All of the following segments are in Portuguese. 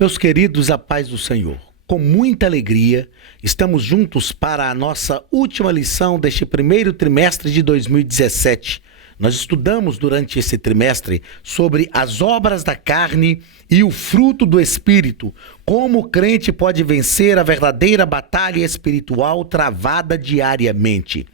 Meus queridos, a paz do Senhor. Com muita alegria, estamos juntos para a nossa última lição deste primeiro trimestre de 2017. Nós estudamos durante esse trimestre sobre as obras da carne e o fruto do Espírito, como o crente pode vencer a verdadeira batalha espiritual travada diariamente.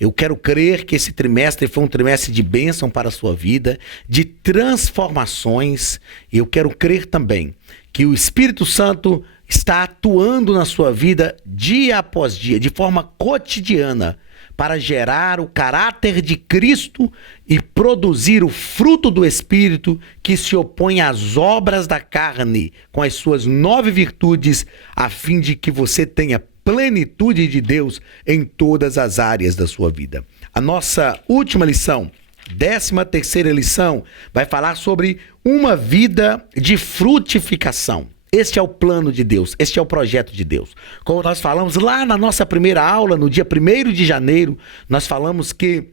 Eu quero crer que esse trimestre foi um trimestre de bênção para a sua vida, de transformações. E eu quero crer também que o Espírito Santo está atuando na sua vida dia após dia, de forma cotidiana, para gerar o caráter de Cristo e produzir o fruto do Espírito que se opõe às obras da carne, com as suas 9 virtudes, a fim de que você tenha plenitude de Deus em todas as áreas da sua vida. A nossa última lição, 13ª lição, vai falar sobre uma vida de frutificação. Este é o plano de Deus, este é o projeto de Deus. Como nós falamos lá na nossa primeira aula, no dia 1º de janeiro, nós falamos que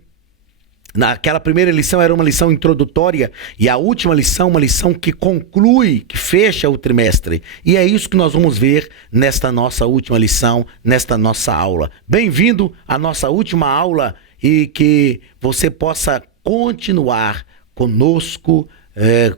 naquela primeira lição era uma lição introdutória e a última lição, uma lição que conclui, que fecha o trimestre. E é isso que nós vamos ver nesta nossa última lição, nesta nossa aula. Bem-vindo à nossa última aula e que você possa continuar conosco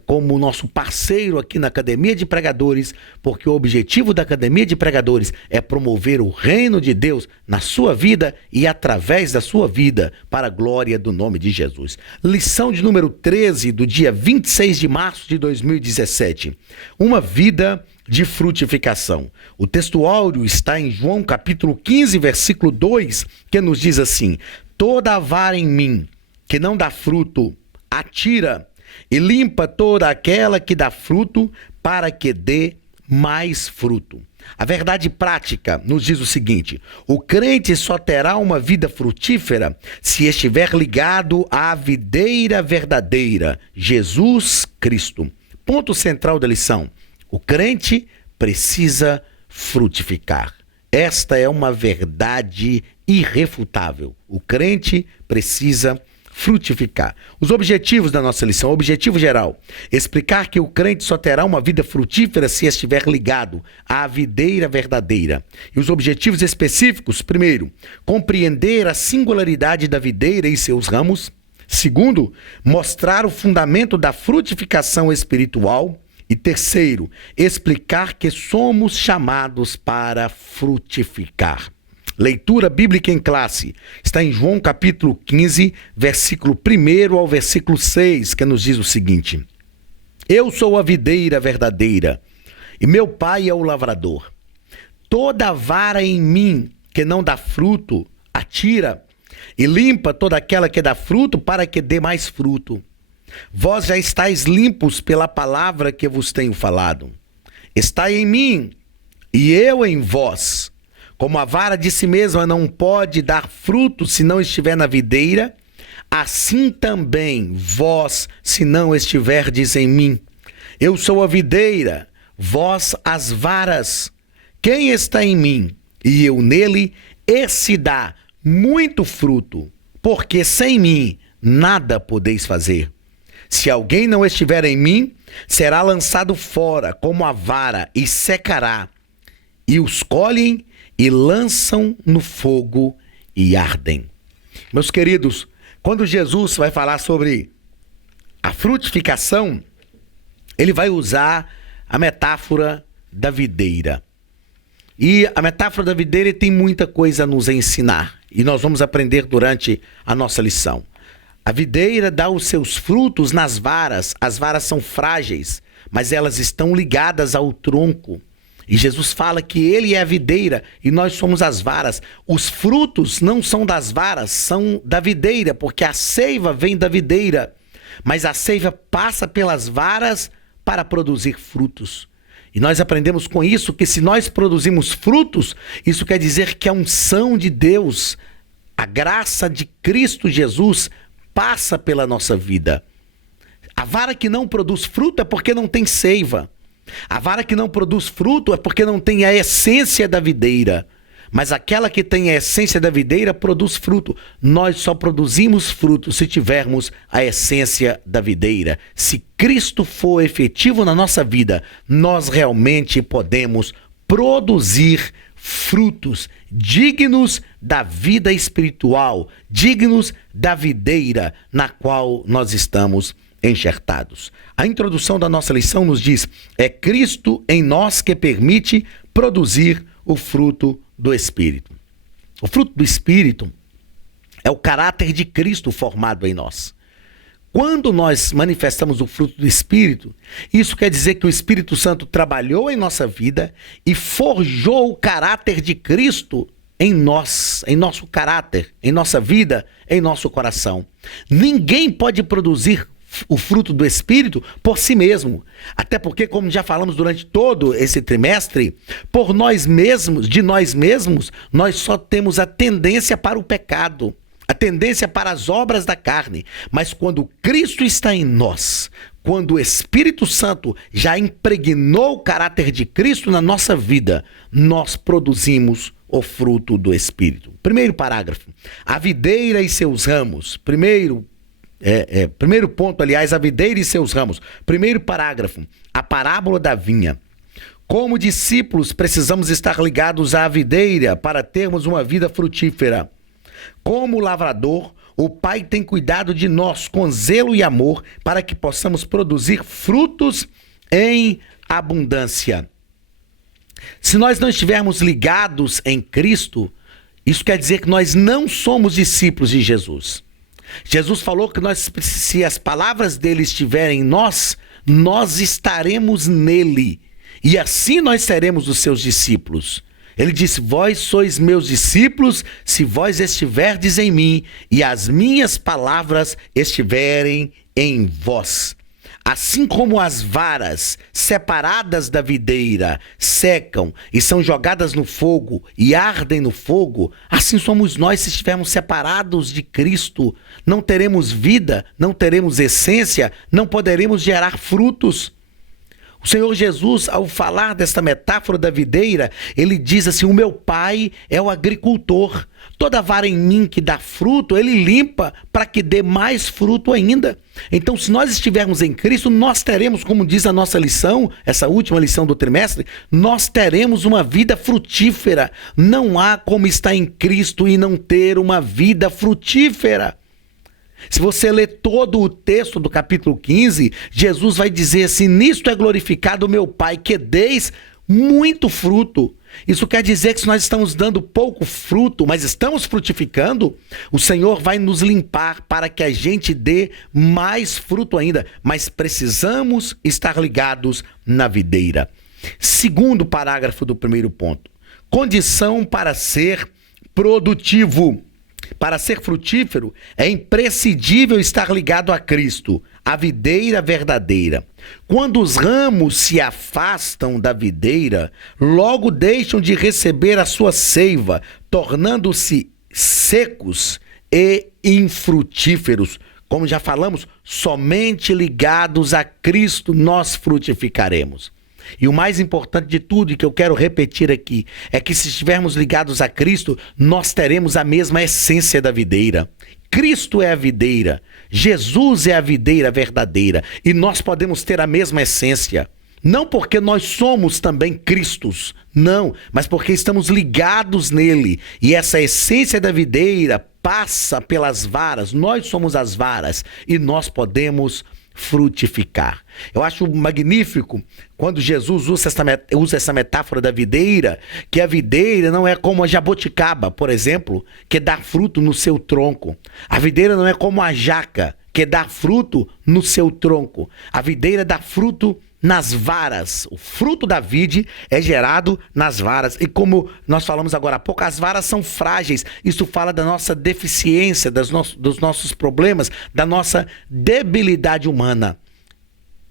como nosso parceiro aqui na Academia de Pregadores, porque o objetivo da Academia de Pregadores é promover o reino de Deus na sua vida e através da sua vida, para a glória do nome de Jesus. Lição de número 13, do dia 26 de março de 2017. Uma vida de frutificação. O texto áureo está em João capítulo 15, versículo 2, que nos diz assim: toda a vara em mim que não dá fruto, atira, e limpa toda aquela que dá fruto, para que dê mais fruto. A verdade prática nos diz o seguinte: o crente só terá uma vida frutífera se estiver ligado à videira verdadeira, Jesus Cristo. Ponto central da lição: o crente precisa frutificar. Esta é uma verdade irrefutável. O crente precisa frutificar. Os objetivos da nossa lição: objetivo geral, explicar que o crente só terá uma vida frutífera se estiver ligado à videira verdadeira. E os objetivos específicos: primeiro, compreender a singularidade da videira e seus ramos. Segundo, mostrar o fundamento da frutificação espiritual. E terceiro, explicar que somos chamados para frutificar. Leitura bíblica em classe está em João capítulo 15, versículo 1 ao versículo 6, que nos diz o seguinte: eu sou a videira verdadeira e meu pai é o lavrador. Toda vara em mim que não dá fruto, atira, e limpa toda aquela que dá fruto, para que dê mais fruto. Vós já estáis limpos pela palavra que vos tenho falado. Estai em mim e eu em vós. Como a vara de si mesma não pode dar fruto se não estiver na videira, assim também vós, se não estiverdes em mim. Eu sou a videira, vós as varas. Quem está em mim e eu nele, esse dá muito fruto, porque sem mim nada podeis fazer. Se alguém não estiver em mim, será lançado fora como a vara e secará, e os colhem e lançam no fogo e ardem. Meus queridos, quando Jesus vai falar sobre a frutificação, ele vai usar a metáfora da videira. E a metáfora da videira tem muita coisa a nos ensinar, e nós vamos aprender durante a nossa lição. A videira dá os seus frutos nas varas. As varas são frágeis, mas elas estão ligadas ao tronco. E Jesus fala que ele é a videira e nós somos as varas. Os frutos não são das varas, são da videira, porque a seiva vem da videira. Mas a seiva passa pelas varas para produzir frutos. E nós aprendemos com isso que se nós produzimos frutos, isso quer dizer que a unção de Deus, a graça de Cristo Jesus passa pela nossa vida. A vara que não produz fruto é porque não tem seiva. A vara que não produz fruto é porque não tem a essência da videira. mas aquela que tem a essência da videira produz fruto. Nós só produzimos fruto se tivermos a essência da videira. Se Cristo for efetivo na nossa vida, nós realmente podemos produzir frutos dignos da vida espiritual, dignos da videira na qual nós estamos enxertados. A introdução da nossa lição nos diz: é Cristo em nós que permite produzir o fruto do Espírito. O fruto do Espírito é o caráter de Cristo formado em nós. Quando nós manifestamos o fruto do Espírito, isso quer dizer que o Espírito Santo trabalhou em nossa vida e forjou o caráter de Cristo em nós, em nosso caráter, em nossa vida, em nosso coração. Ninguém pode produzir o fruto do Espírito por si mesmo. Até porque, como já falamos durante todo esse trimestre, por nós mesmos, de nós mesmos, nós só temos a tendência para o pecado, a tendência para as obras da carne. Mas quando Cristo está em nós, quando o Espírito Santo já impregnou o caráter de Cristo na nossa vida, nós produzimos o fruto do Espírito. Primeiro parágrafo: a videira e seus ramos. Primeiro ponto, aliás, a videira e seus ramos. Primeiro parágrafo: a parábola da vinha. Como discípulos, precisamos estar ligados à videira para termos uma vida frutífera. Como lavrador, o Pai tem cuidado de nós com zelo e amor para que possamos produzir frutos em abundância. Se nós não estivermos ligados em Cristo, isso quer dizer que nós não somos discípulos de Jesus. Jesus falou que se as palavras dele estiverem em nós, nós estaremos nele. E assim nós seremos os seus discípulos. Ele disse: vós sois meus discípulos se vós estiverdes em mim e as minhas palavras estiverem em vós. Assim como as varas separadas da videira secam e são jogadas no fogo e ardem no fogo, assim somos nós se estivermos separados de Cristo. Não teremos vida, não teremos essência, não poderemos gerar frutos. O Senhor Jesus, ao falar desta metáfora da videira, ele diz assim: o meu Pai é o agricultor. Toda vara em mim que dá fruto, ele limpa para que dê mais fruto ainda. Então, se nós estivermos em Cristo, nós teremos, como diz a nossa lição, essa última lição do trimestre, nós teremos uma vida frutífera. Não há como estar em Cristo e não ter uma vida frutífera. Se você ler todo o texto do capítulo 15, Jesus vai dizer assim: nisto é glorificado o meu Pai, que deis muito fruto. Isso quer dizer que se nós estamos dando pouco fruto, mas estamos frutificando, o Senhor vai nos limpar para que a gente dê mais fruto ainda. Mas precisamos estar ligados na videira. Segundo parágrafo do primeiro ponto: condição para ser produtivo. Para ser frutífero, é imprescindível estar ligado a Cristo, a videira verdadeira. Quando os ramos se afastam da videira, logo deixam de receber a sua seiva, tornando-se secos e infrutíferos. Como já falamos, somente ligados a Cristo nós frutificaremos. E o mais importante de tudo, e que eu quero repetir aqui, é que se estivermos ligados a Cristo, nós teremos a mesma essência da videira. Cristo é a videira, Jesus é a videira verdadeira, e nós podemos ter a mesma essência. Não porque nós somos também Cristos, não, mas porque estamos ligados nele. E essa essência da videira passa pelas varas, nós somos as varas, e nós podemos frutificar. Eu acho magnífico quando Jesus usa essa metáfora da videira, que a videira não é como a jaboticaba, por exemplo, que dá fruto no seu tronco. A videira não é como a jaca, que dá fruto no seu tronco. A videira dá fruto nas varas. O fruto da vide é gerado nas varas. E como nós falamos agora há pouco, as varas são frágeis. Isso fala da nossa deficiência, dos nossos problemas, da nossa debilidade humana.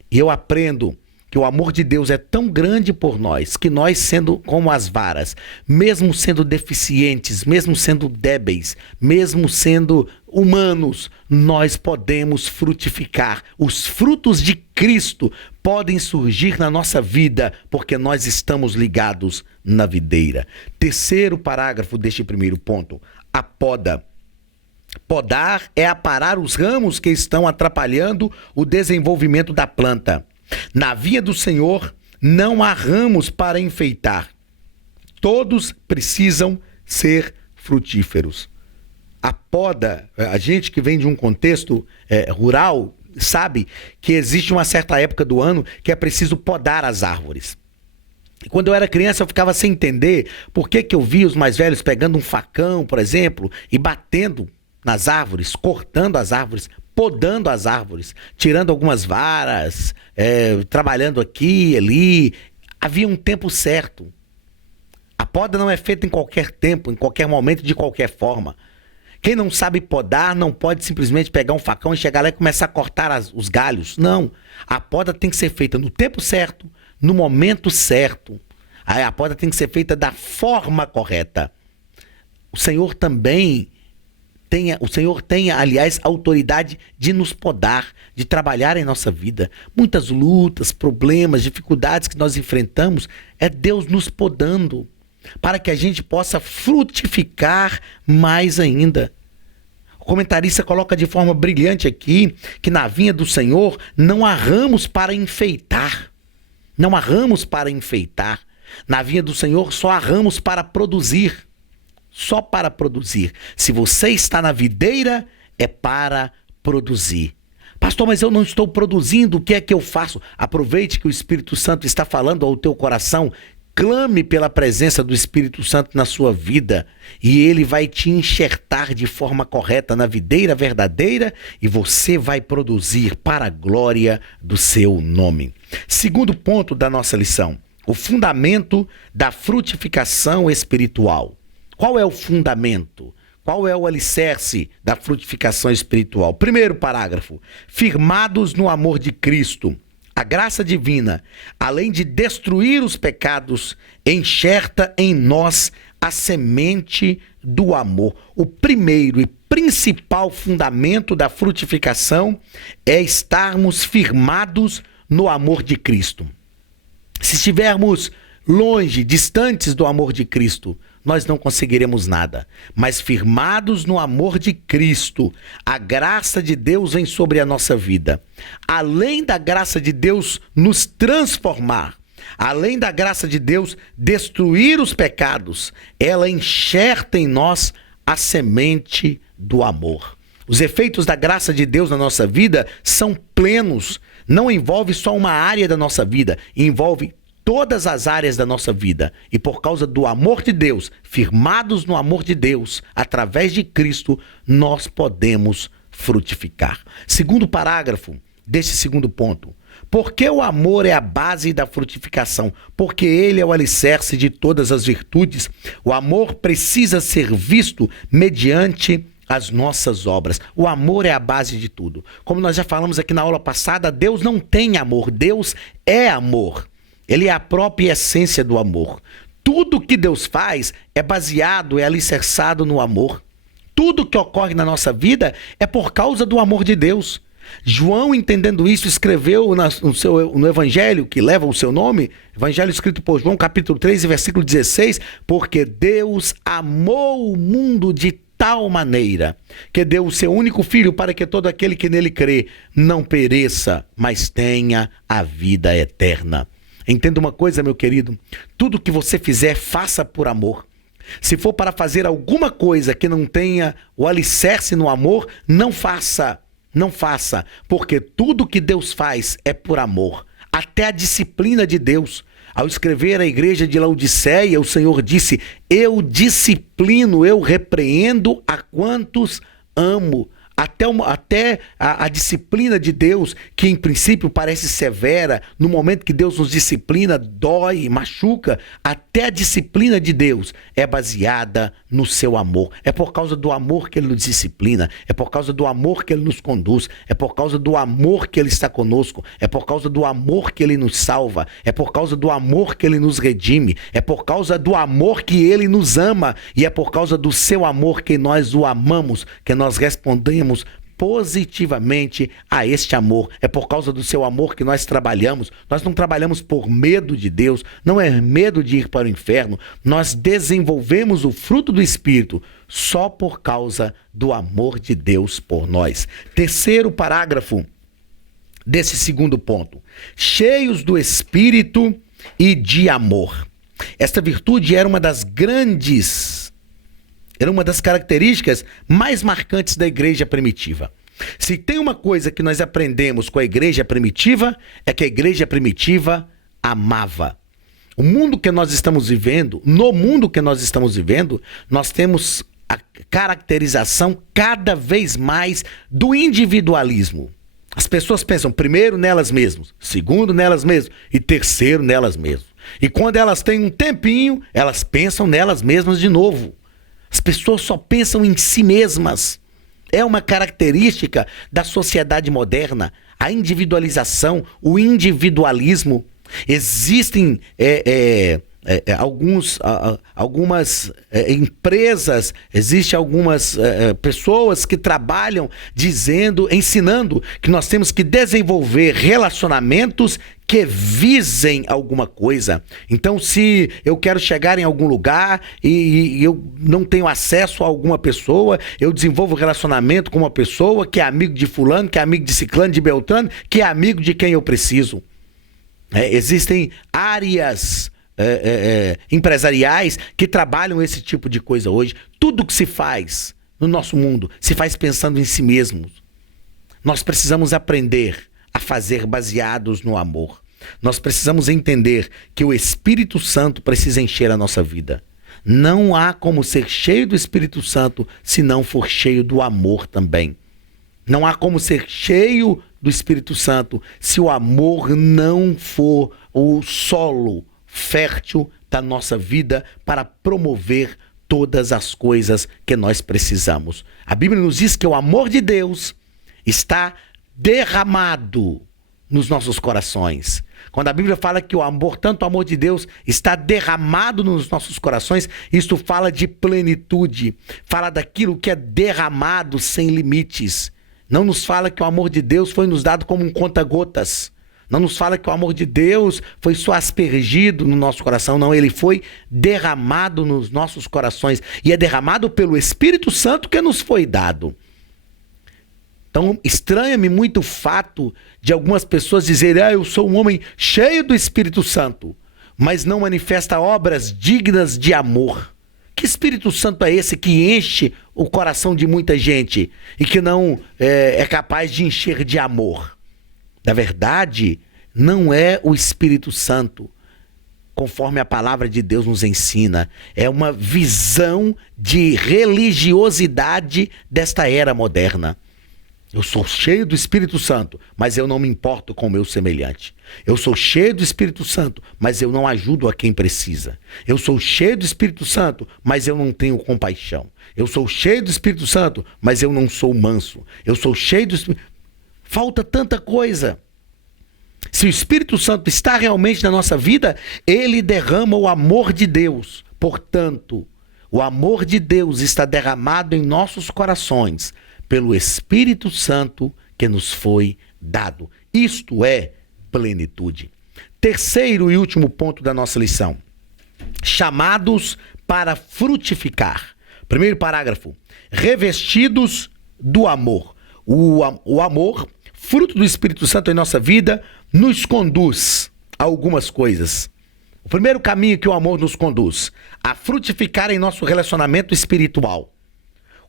E eu aprendo que o amor de Deus é tão grande por nós, que nós, sendo como as varas, mesmo sendo deficientes, mesmo sendo débeis, mesmo sendo humanos, nós podemos frutificar. Os frutos de Cristo podem surgir na nossa vida, porque nós estamos ligados na videira. Terceiro parágrafo deste primeiro ponto, a poda. Podar é aparar os ramos que estão atrapalhando o desenvolvimento da planta. Na vinha do Senhor não há ramos para enfeitar. Todos precisam ser frutíferos. A poda, a gente que vem de um contexto rural, sabe que existe uma certa época do ano que é preciso podar as árvores. E quando eu era criança eu ficava sem entender por que eu via os mais velhos pegando um facão, por exemplo, e batendo nas árvores, cortando as árvores, podando as árvores, tirando algumas varas, trabalhando aqui e ali. Havia um tempo certo. A poda não é feita em qualquer tempo, em qualquer momento, de qualquer forma. Quem não sabe podar não pode simplesmente pegar um facão e chegar lá e começar a cortar os galhos. Não. A poda tem que ser feita no tempo certo, no momento certo. A poda tem que ser feita da forma correta. O Senhor tem, aliás, a autoridade de nos podar, de trabalhar em nossa vida. Muitas lutas, problemas, dificuldades que nós enfrentamos, é Deus nos podando, para que a gente possa frutificar mais ainda. O comentarista coloca de forma brilhante aqui que na vinha do Senhor não há ramos para enfeitar. Não há ramos para enfeitar. Na vinha do Senhor só há ramos para produzir. Só para produzir. Se você está na videira, é para produzir. Pastor, mas eu não estou produzindo, o que é que eu faço? Aproveite que o Espírito Santo está falando ao teu coração. Clame pela presença do Espírito Santo na sua vida e ele vai te enxertar de forma correta na videira verdadeira e você vai produzir para a glória do seu nome. Segundo ponto da nossa lição, o fundamento da frutificação espiritual. Qual é o fundamento? Qual é o alicerce da frutificação espiritual? Primeiro parágrafo, firmados no amor de Cristo. A graça divina, além de destruir os pecados, enxerta em nós a semente do amor. O primeiro e principal fundamento da frutificação é estarmos firmados no amor de Cristo. Se estivermos longe, distantes do amor de Cristo, nós não conseguiremos nada. Mas firmados no amor de Cristo, a graça de Deus vem sobre a nossa vida. Além da graça de Deus nos transformar, além da graça de Deus destruir os pecados, ela enxerta em nós a semente do amor. Os efeitos da graça de Deus na nossa vida são plenos. Não envolve só uma área da nossa vida, envolve todas as áreas da nossa vida. E por causa do amor de Deus, firmados no amor de Deus, através de Cristo, nós podemos frutificar. Segundo parágrafo deste segundo ponto. Porque o amor é a base da frutificação? Porque ele é o alicerce de todas as virtudes. O amor precisa ser visto mediante as nossas obras. O amor é a base de tudo. Como nós já falamos aqui na aula passada, Deus não tem amor, Deus é amor. Ele é a própria essência do amor. Tudo que Deus faz é baseado, é alicerçado no amor. Tudo que ocorre na nossa vida é por causa do amor de Deus. João, entendendo isso, escreveu no Evangelho que leva o seu nome, Evangelho escrito por João, capítulo 3, versículo 16, porque Deus amou o mundo de tal maneira que deu o seu único filho para que todo aquele que nele crê não pereça, mas tenha a vida eterna. Entenda uma coisa, meu querido, tudo que você fizer, faça por amor. Se for para fazer alguma coisa que não tenha o alicerce no amor, não faça, porque tudo que Deus faz é por amor. Até a disciplina de Deus. Ao escrever à igreja de Laodiceia, o Senhor disse: eu disciplino, eu repreendo a quantos amo. Até a disciplina de Deus, que em princípio parece severa, no momento que Deus nos disciplina, dói, machuca, até a disciplina de Deus é baseada no seu amor. É por causa do amor que Ele nos disciplina, é por causa do amor que Ele nos conduz, é por causa do amor que Ele está conosco, é por causa do amor que Ele nos salva, é por causa do amor que Ele nos redime, é por causa do amor que Ele nos ama, e é por causa do seu amor que nós o amamos, que nós respondemos positivamente a este amor. É por causa do seu amor que nós trabalhamos. Nós não trabalhamos por medo de Deus, não é medo de ir para o inferno. Nós desenvolvemos o fruto do Espírito só por causa do amor de Deus por nós. Terceiro parágrafo desse segundo ponto. Cheios do Espírito e de amor. Esta virtude era uma das características mais marcantes da igreja primitiva. Se tem uma coisa que nós aprendemos com a igreja primitiva, é que a igreja primitiva amava. No mundo que nós estamos vivendo, nós temos a caracterização cada vez mais do individualismo. As pessoas pensam primeiro nelas mesmas, segundo nelas mesmas e terceiro nelas mesmas. E quando elas têm um tempinho, elas pensam nelas mesmas de novo. As pessoas só pensam em si mesmas. É uma característica da sociedade moderna, a individualização, o individualismo. Existem algumas empresas, existem algumas pessoas que trabalham ensinando que nós temos que desenvolver relacionamentos que visem alguma coisa. Então, se eu quero chegar em algum lugar e eu não tenho acesso a alguma pessoa, eu desenvolvo relacionamento com uma pessoa que é amigo de fulano, que é amigo de ciclano, de beltrano, que é amigo de quem eu preciso. Existem áreas empresariais que trabalham esse tipo de coisa hoje. Tudo que se faz no nosso mundo se faz pensando em si mesmo. Nós precisamos aprender a fazer baseados no amor. Nós precisamos entender que o Espírito Santo precisa encher a nossa vida. Não há como ser cheio do Espírito Santo se não for cheio do amor também. Não há como ser cheio do Espírito Santo se o amor não for o solo fértil da nossa vida para promover todas as coisas que nós precisamos. A Bíblia nos diz que o amor de Deus está derramado nos nossos corações. Quando a Bíblia fala que tanto o amor de Deus está derramado nos nossos corações, isso fala de plenitude, fala daquilo que é derramado sem limites. Não nos fala que o amor de Deus foi nos dado como um conta-gotas. Não nos fala que o amor de Deus foi só aspergido no nosso coração. Não, ele foi derramado nos nossos corações. E é derramado pelo Espírito Santo que nos foi dado. Então, estranha-me muito o fato de algumas pessoas dizerem: eu sou um homem cheio do Espírito Santo, mas não manifesta obras dignas de amor. Que Espírito Santo é esse que enche o coração de muita gente e que não é capaz de encher de amor? Na verdade, não é o Espírito Santo, conforme a palavra de Deus nos ensina. É uma visão de religiosidade desta era moderna. Eu sou cheio do Espírito Santo, mas eu não me importo com o meu semelhante. Eu sou cheio do Espírito Santo, mas eu não ajudo a quem precisa. Eu sou cheio do Espírito Santo, mas eu não tenho compaixão. Eu sou cheio do Espírito Santo, mas eu não sou manso. Eu sou cheio do Espírito... Falta tanta coisa. Se o Espírito Santo está realmente na nossa vida, ele derrama o amor de Deus. Portanto, o amor de Deus está derramado em nossos corações pelo Espírito Santo que nos foi dado. Isto é plenitude. Terceiro e último ponto da nossa lição. Chamados para frutificar. Primeiro parágrafo. Revestidos do amor. O amor, fruto do Espírito Santo em nossa vida, nos conduz a algumas coisas. O primeiro caminho que o amor nos conduz a frutificar em nosso relacionamento espiritual.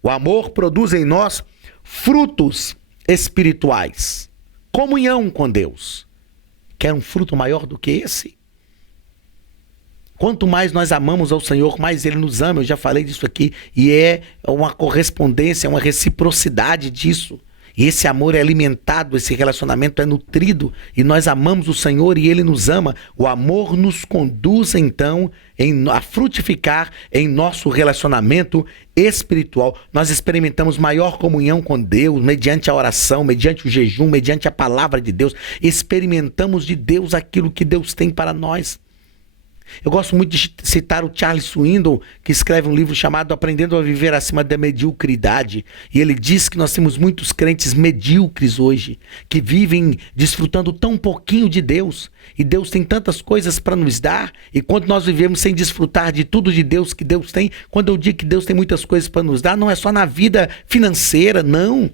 O amor produz em nós frutos espirituais. Comunhão com Deus. Quer um fruto maior do que esse? Quanto mais nós amamos ao Senhor, mais Ele nos ama. Eu já falei disso aqui. E é uma correspondência, uma reciprocidade disso. E esse amor é alimentado, esse relacionamento é nutrido. E nós amamos o Senhor e Ele nos ama. O amor nos conduz, então, a frutificar em nosso relacionamento espiritual. Nós experimentamos maior comunhão com Deus, mediante a oração, mediante o jejum, mediante a palavra de Deus. Experimentamos de Deus aquilo que Deus tem para nós. Eu gosto muito de citar o Charles Swindoll, que escreve um livro chamado Aprendendo a Viver Acima da Mediocridade. E ele diz que nós temos muitos crentes medíocres hoje, que vivem desfrutando tão pouquinho de Deus. E Deus tem tantas coisas para nos dar. E quando nós vivemos sem desfrutar de tudo de Deus que Deus tem, quando eu digo que Deus tem muitas coisas para nos dar, não é só na vida financeira, não.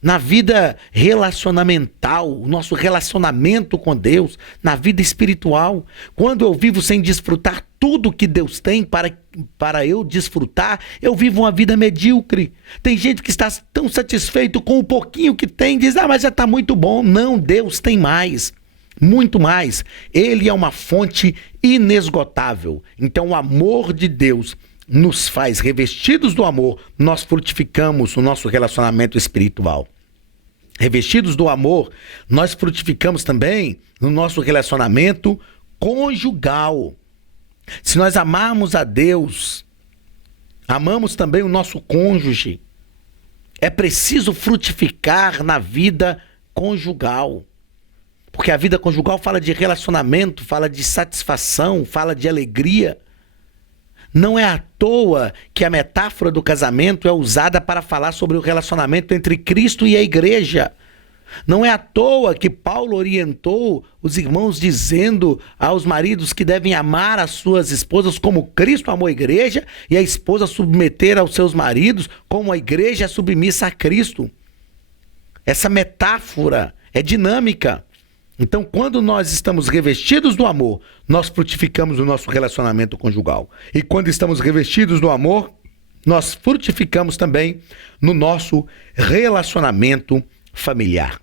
Na vida relacionamental, o nosso relacionamento com Deus, na vida espiritual. Quando eu vivo sem desfrutar tudo que Deus tem para eu desfrutar, eu vivo uma vida medíocre. Tem gente que está tão satisfeito com o pouquinho que tem, diz, mas já está muito bom. Não, Deus tem mais, muito mais. Ele é uma fonte inesgotável. Então o amor de Deus nos faz revestidos do amor, nós frutificamos o nosso relacionamento espiritual. Revestidos do amor, nós frutificamos também no nosso relacionamento conjugal. Se nós amarmos a Deus, amamos também o nosso cônjuge. É preciso frutificar na vida conjugal. Porque a vida conjugal fala de relacionamento, fala de satisfação, fala de alegria. Não é à toa que a metáfora do casamento é usada para falar sobre o relacionamento entre Cristo e a igreja. Não é à toa que Paulo orientou os irmãos dizendo aos maridos que devem amar as suas esposas como Cristo amou a igreja e a esposa submeter aos seus maridos como a igreja é submissa a Cristo. Essa metáfora é dinâmica. Então, quando nós estamos revestidos do amor, nós frutificamos o nosso relacionamento conjugal. E quando estamos revestidos do amor, nós frutificamos também no nosso relacionamento familiar.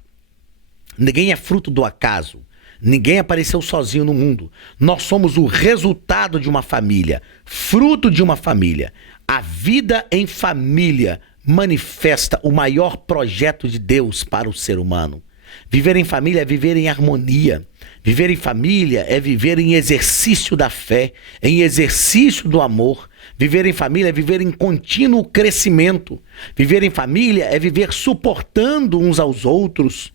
Ninguém é fruto do acaso. Ninguém apareceu sozinho no mundo. Nós somos o resultado de uma família, fruto de uma família. A vida em família manifesta o maior projeto de Deus para o ser humano. Viver em família é viver em harmonia. Viver em família é viver em exercício da fé, em exercício do amor. Viver em família é viver em contínuo crescimento. Viver em família é viver suportando uns aos outros,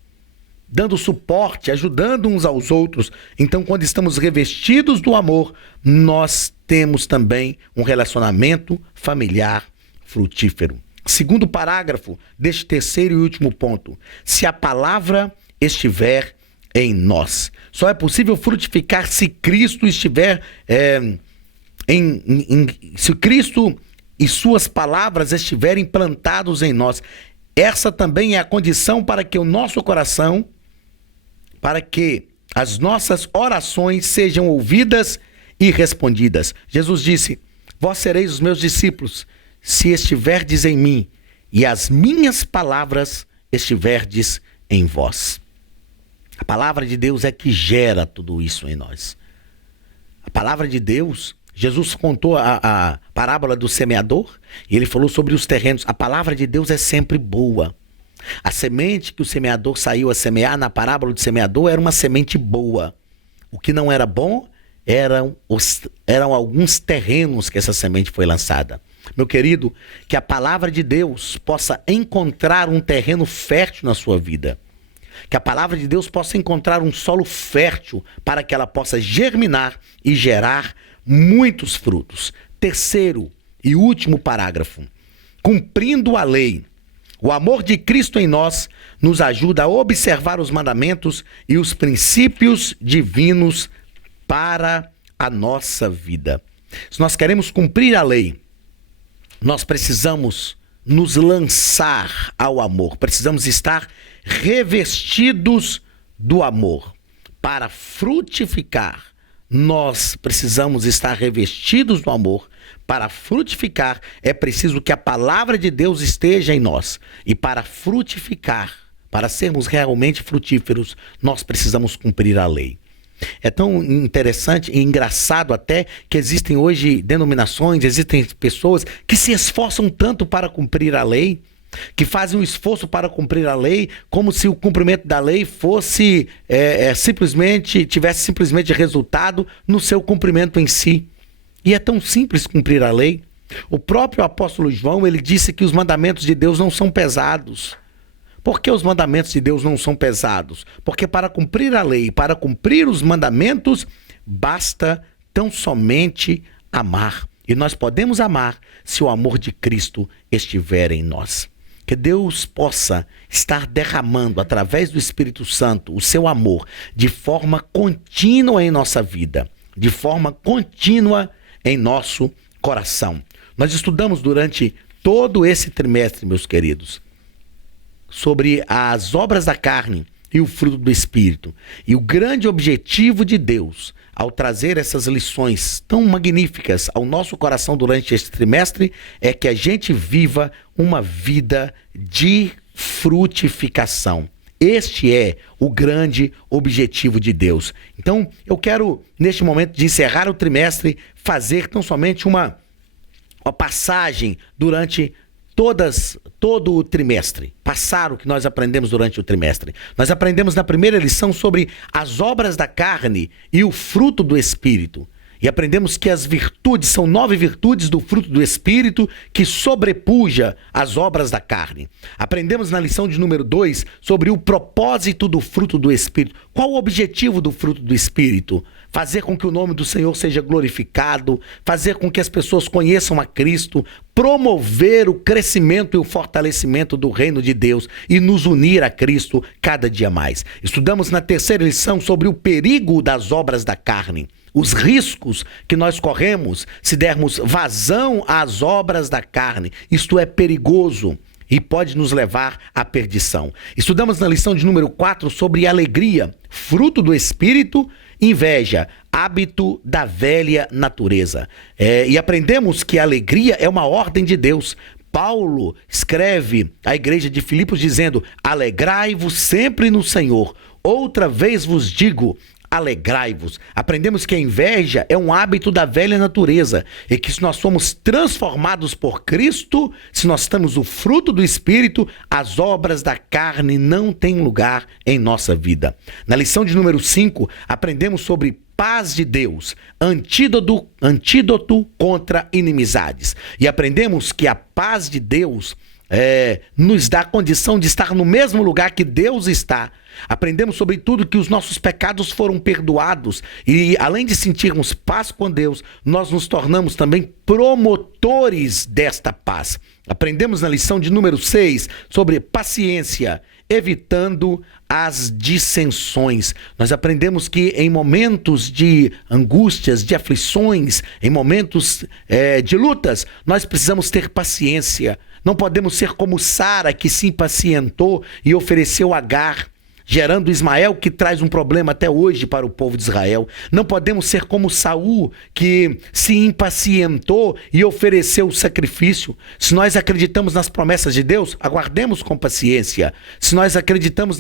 dando suporte, ajudando uns aos outros. Então, quando estamos revestidos do amor, nós temos também um relacionamento familiar frutífero. Segundo parágrafo deste terceiro e último ponto. Se a palavra estiver em nós. Só é possível frutificar se Cristo estiver se Cristo e suas palavras estiverem plantados em nós. Essa também é a condição para que o nosso coração, para que as nossas orações sejam ouvidas e respondidas. Jesus disse: vós sereis os meus discípulos, se estiverdes em mim e as minhas palavras estiverdes em vós. A palavra de Deus é que gera tudo isso em nós. A palavra de Deus, Jesus contou a parábola do semeador e ele falou sobre os terrenos. A palavra de Deus é sempre boa. A semente que o semeador saiu a semear na parábola do semeador era uma semente boa. O que não era bom eram alguns terrenos que essa semente foi lançada. Meu querido, que a palavra de Deus possa encontrar um terreno fértil na sua vida. Que a palavra de Deus possa encontrar um solo fértil para que ela possa germinar e gerar muitos frutos. Terceiro e último parágrafo. Cumprindo a lei, o amor de Cristo em nós nos ajuda a observar os mandamentos e os princípios divinos para a nossa vida. Se nós queremos cumprir a lei, nós precisamos nos lançar ao amor. Precisamos estar revestidos do amor. Para frutificar, nós precisamos estar revestidos do amor. Para frutificar, é preciso que a palavra de Deus esteja em nós. E para frutificar, para sermos realmente frutíferos, nós precisamos cumprir a lei. É tão interessante e engraçado até que existem hoje denominações, existem pessoas que se esforçam tanto para cumprir a lei, que fazem um esforço para cumprir a lei, como se o cumprimento da lei fosse tivesse simplesmente resultado no seu cumprimento em si. E é tão simples cumprir a lei. O próprio apóstolo João, ele disse que os mandamentos de Deus não são pesados. Por que os mandamentos de Deus não são pesados? Porque para cumprir a lei, para cumprir os mandamentos, basta tão somente amar. E nós podemos amar se o amor de Cristo estiver em nós. Que Deus possa estar derramando, através do Espírito Santo, o seu amor de forma contínua em nossa vida, de forma contínua em nosso coração. Nós estudamos durante todo esse trimestre, meus queridos, sobre as obras da carne e o fruto do Espírito. E o grande objetivo de Deus, ao trazer essas lições tão magníficas ao nosso coração durante este trimestre, é que a gente viva uma vida de frutificação. Este é o grande objetivo de Deus. Então, eu quero, neste momento de encerrar o trimestre, fazer tão somente uma passagem durante todo o trimestre. Passar o que nós aprendemos durante o trimestre. Nós aprendemos na primeira lição sobre as obras da carne e o fruto do Espírito. E aprendemos que as virtudes são 9 virtudes do fruto do Espírito que sobrepuja as obras da carne. Aprendemos na lição de número 2 sobre o propósito do fruto do Espírito. Qual o objetivo do fruto do Espírito? Fazer com que o nome do Senhor seja glorificado, fazer com que as pessoas conheçam a Cristo, promover o crescimento e o fortalecimento do reino de Deus e nos unir a Cristo cada dia mais. Estudamos na terceira lição sobre o perigo das obras da carne. Os riscos que nós corremos se dermos vazão às obras da carne. Isto é perigoso e pode nos levar à perdição. Estudamos na lição de número 4 sobre alegria, fruto do Espírito, inveja, hábito da velha natureza. E aprendemos que a alegria é uma ordem de Deus. Paulo escreve à igreja de Filipos dizendo: alegrai-vos sempre no Senhor. Outra vez vos digo, alegrai-vos. Aprendemos que a inveja é um hábito da velha natureza e que se nós somos transformados por Cristo, se nós temos o fruto do Espírito, as obras da carne não têm lugar em nossa vida. Na lição de número 5, aprendemos sobre paz de Deus, antídoto contra inimizades. E aprendemos que a paz de Deus nos dá a condição de estar no mesmo lugar que Deus está. Aprendemos sobretudo que os nossos pecados foram perdoados e, além de sentirmos paz com Deus, nós nos tornamos também promotores desta paz. Aprendemos na lição de número 6 sobre paciência, evitando as dissensões. Nós aprendemos que em momentos de angústias, de aflições, em momentos de lutas, nós precisamos ter paciência. Não podemos ser como Sara, que se impacientou e ofereceu Agar, gerando Ismael, que traz um problema até hoje para o povo de Israel. Não podemos ser como Saul, que se impacientou e ofereceu o sacrifício. Se nós acreditamos nas promessas de Deus, aguardemos com paciência. Se nós acreditamos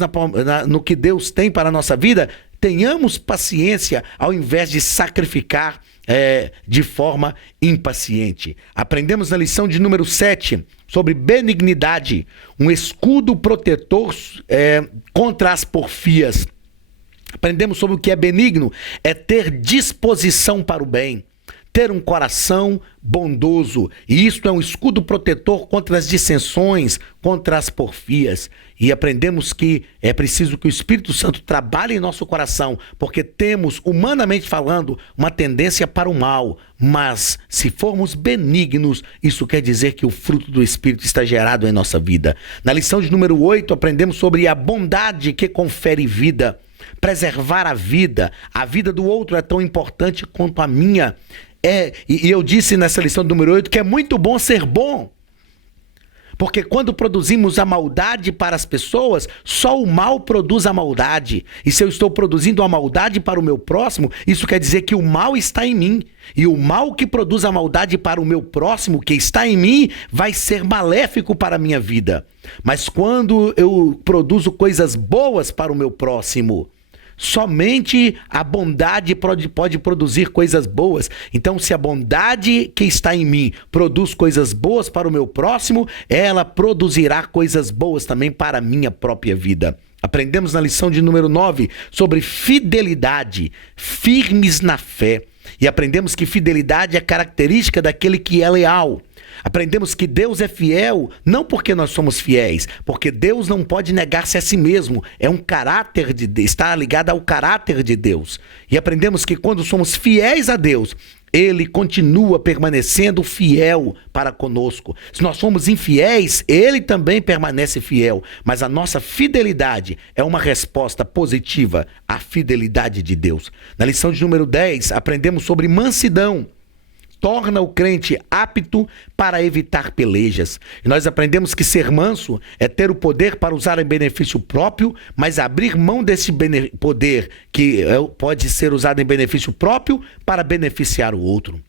no que Deus tem para a nossa vida, tenhamos paciência ao invés de sacrificar de forma impaciente. Aprendemos na lição de número 7 sobre benignidade, um escudo protetor contra as porfias. Aprendemos sobre o que é benigno, é ter disposição para o bem, ter um coração bondoso, e isto é um escudo protetor contra as dissensões, contra as porfias. E aprendemos que é preciso que o Espírito Santo trabalhe em nosso coração, porque temos, humanamente falando, uma tendência para o mal, mas se formos benignos, isso quer dizer que o fruto do Espírito está gerado em nossa vida. Na lição de número 8, aprendemos sobre a bondade que confere vida, preservar a vida do outro é tão importante quanto a minha. E eu disse nessa lição número 8 que é muito bom ser bom. Porque quando produzimos a maldade para as pessoas, só o mal produz a maldade. E se eu estou produzindo a maldade para o meu próximo, isso quer dizer que o mal está em mim. E o mal que produz a maldade para o meu próximo, que está em mim, vai ser maléfico para a minha vida. Mas quando eu produzo coisas boas para o meu próximo, somente a bondade pode produzir coisas boas. Então, se a bondade que está em mim produz coisas boas para o meu próximo, ela produzirá coisas boas também para a minha própria vida. Aprendemos na lição de número 9 sobre fidelidade, firmes na fé. E aprendemos que fidelidade é característica daquele que é leal. Aprendemos que Deus é fiel não porque nós somos fiéis, porque Deus não pode negar-se a si mesmo. É um caráter de Deus, está ligado ao caráter de Deus. E aprendemos que quando somos fiéis a Deus, Ele continua permanecendo fiel para conosco. Se nós somos infiéis, Ele também permanece fiel. Mas a nossa fidelidade é uma resposta positiva à fidelidade de Deus. Na lição de número 10, aprendemos sobre mansidão. Torna o crente apto para evitar pelejas. E nós aprendemos que ser manso é ter o poder para usar em benefício próprio, mas abrir mão desse poder que pode ser usado em benefício próprio para beneficiar o outro.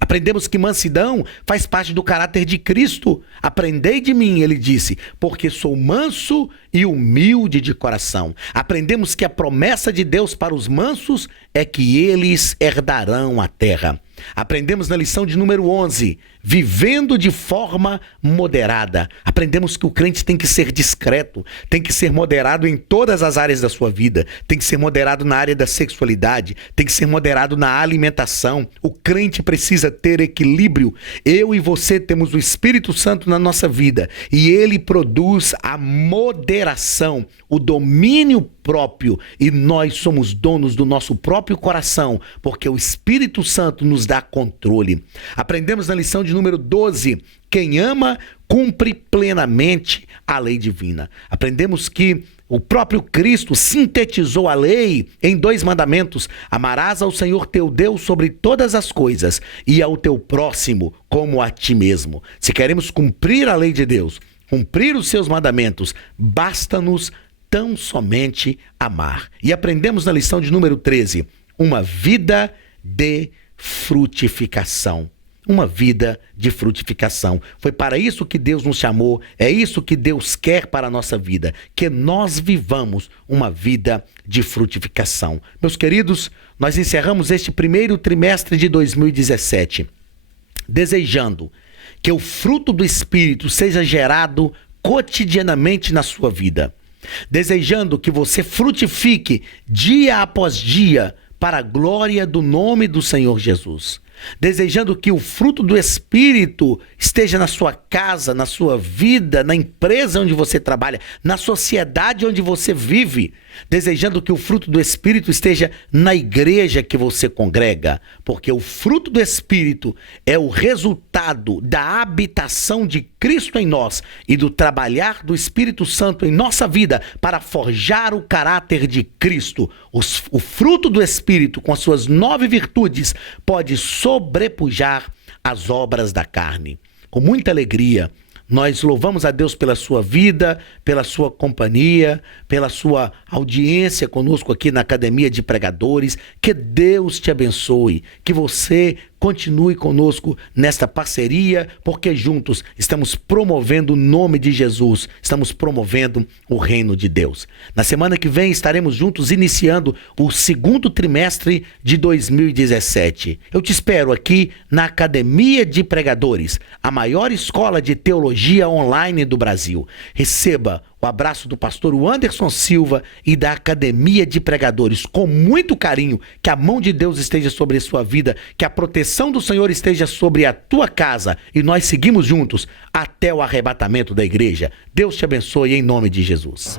Aprendemos que mansidão faz parte do caráter de Cristo. Aprendei de mim, ele disse, porque sou manso e humilde de coração. Aprendemos que a promessa de Deus para os mansos é que eles herdarão a terra. Aprendemos na lição de número 11, vivendo de forma moderada. Aprendemos que o crente tem que ser discreto, tem que ser moderado em todas as áreas da sua vida, tem que ser moderado na área da sexualidade, tem que ser moderado na alimentação. O crente precisa ter equilíbrio. Eu e você temos o Espírito Santo na nossa vida e ele produz a moderação, o domínio próprio, e nós somos donos do nosso próprio coração, porque o Espírito Santo nos dá controle. Aprendemos na lição de número 12, quem ama cumpre plenamente a lei divina. Aprendemos que o próprio Cristo sintetizou a lei em 2 mandamentos: amarás ao Senhor teu Deus sobre todas as coisas e ao teu próximo como a ti mesmo. Se queremos cumprir a lei de Deus, cumprir os seus mandamentos, basta-nos tão somente amar. E aprendemos na lição de número 13, uma vida de frutificação. Uma vida de frutificação. Foi para isso que Deus nos chamou, é isso que Deus quer para a nossa vida, que nós vivamos uma vida de frutificação. Meus queridos, nós encerramos este primeiro trimestre de 2017, desejando que o fruto do Espírito seja gerado cotidianamente na sua vida. Desejando que você frutifique dia após dia para a glória do nome do Senhor Jesus. Desejando que o fruto do Espírito esteja na sua casa, na sua vida, na empresa onde você trabalha, na sociedade onde você vive. Desejando que o fruto do Espírito esteja na igreja que você congrega, porque o fruto do Espírito é o resultado da habitação de Cristo em nós e do trabalhar do Espírito Santo em nossa vida para forjar o caráter de Cristo. O fruto do Espírito, com as suas 9 virtudes, pode sobrepujar as obras da carne. Com muita alegria, nós louvamos a Deus pela sua vida, pela sua companhia, pela sua audiência conosco aqui na Academia de Pregadores. Que Deus te abençoe, que você continue conosco nesta parceria, porque juntos estamos promovendo o nome de Jesus, estamos promovendo o reino de Deus. Na semana que vem estaremos juntos iniciando o 2º trimestre de 2017. Eu te espero aqui na Academia de Pregadores, a maior escola de teologia online do Brasil. Receba o abraço do pastor Anderson Silva e da Academia de Pregadores. Com muito carinho, que a mão de Deus esteja sobre a sua vida, que a proteção do Senhor esteja sobre a tua casa e nós seguimos juntos até o arrebatamento da igreja. Deus te abençoe em nome de Jesus.